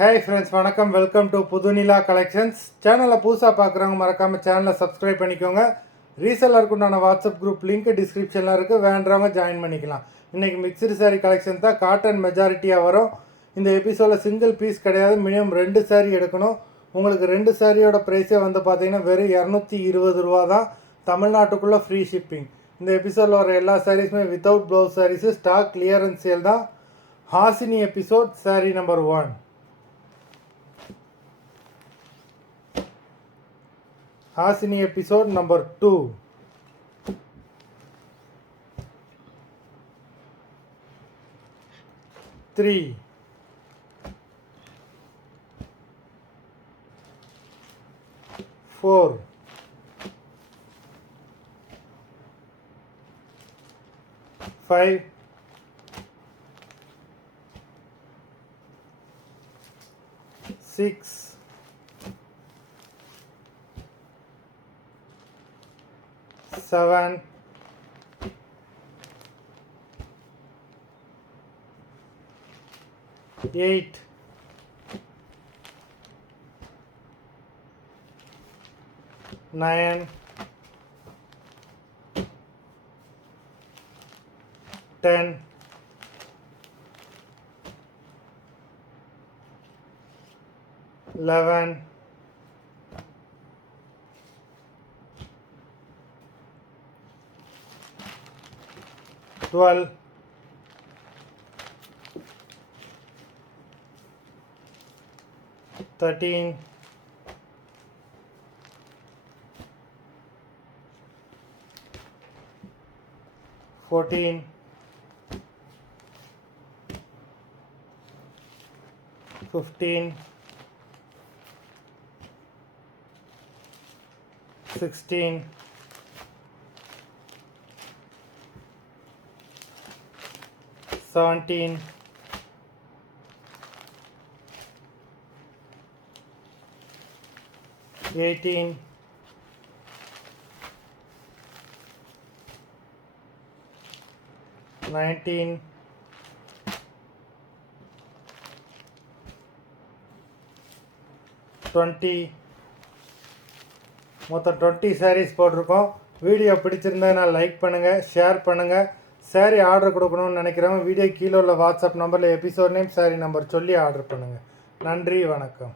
Hi friends, வணக்கம். Welcome to Pudhunila collections. சேனலை புதுசாக பார்க்குறவங்க மறக்காமல் சேனலை சப்ஸ்கிரைப் பண்ணிக்கோங்க. ரீசெல்லருக்கு உண்டான வாட்ஸ்அப் குரூப் லிங்க் டிஸ்கிரிப்ஷனில் இருக்குது, வேண்டவங்க ஜாயின் பண்ணிக்கலாம். இன்றைக்கி மிக்சடு சாரீ கலெக்ஷன் தான். காட்டன் மெஜாரிட்டியாக வரும். இந்த எபிசோடில் சிங்கிள் பீஸ் கிடையாது, மினிமம் 2 சாரீ எடுக்கணும். உங்களுக்கு 2 சாரியோட ப்ரைஸே வந்து பார்த்தீங்கன்னா வெறும் 220 ரூபா தான். தமிழ்நாட்டுக்குள்ளே ஃப்ரீ ஷிப்பிங். இந்த எபிசோடில் வர எல்லா சாரீஸுமே without blouse saris, stock clearance sale தான். Hasini episode sari number 1. Hasini episode number 2. 3. 4. 5. 6. 7. 8. 9. 10. 11. 12. 13. 14. 15. 16. 17. 18. 19. 20. மொத்தம் 20 சாரீஸ் போட்டிருக்கோம். வீடியோ பிடிச்சிருந்தா லைக் பண்ணுங்கள், ஷேர் பண்ணுங்கள். சாரீ ஆர்டர் கொடுக்கணும்னு நினைக்கிறவங்க வீடியோ கீழே உள்ள வாட்ஸ்அப் நம்பரில் எபிசோட் நேம், சாரீ நம்பர் சொல்லி ஆர்டர் பண்ணுங்கள். நன்றி, வணக்கம்.